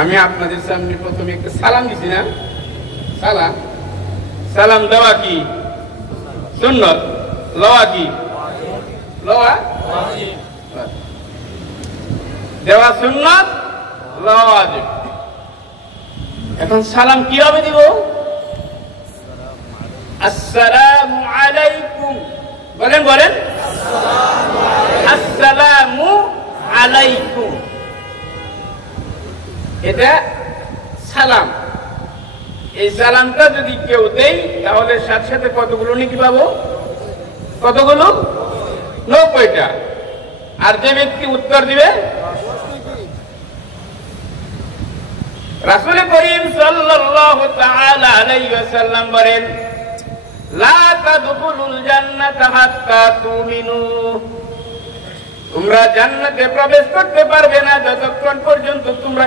আমি আপনাদের সামনে প্রথমে একটা সালাম দিছি না? সালাম সালাম দেওয়া কি সুন্নত, লওয়া কি লওয়া দেওয়া সুন্নত, লওয়া ওয়াজিব। এখন সালাম কিভাবে দিব? আসসালামু আলাইকুম বলেন, বলেন আসসালামু আলাইকুম। এটা সালাম। এই সালামটা যদি কেউ দেয় তাহলে সাথে সাথে কতগুলো নেকি পাবো? কতগুলো? 90টা। আর যে ব্যক্তি উত্তর দিবে, রাসূল করিম সাল্লাল্লাহু তাআলা আলাইহি ওয়াসাল্লাম বলেন, লা তাদখুলুল জান্নাতা হাত্তা তুমিনু, তোমরা জান্নাতে প্রবেশ করতে পারবে না যতক্ষণ পর্যন্ত তোমরা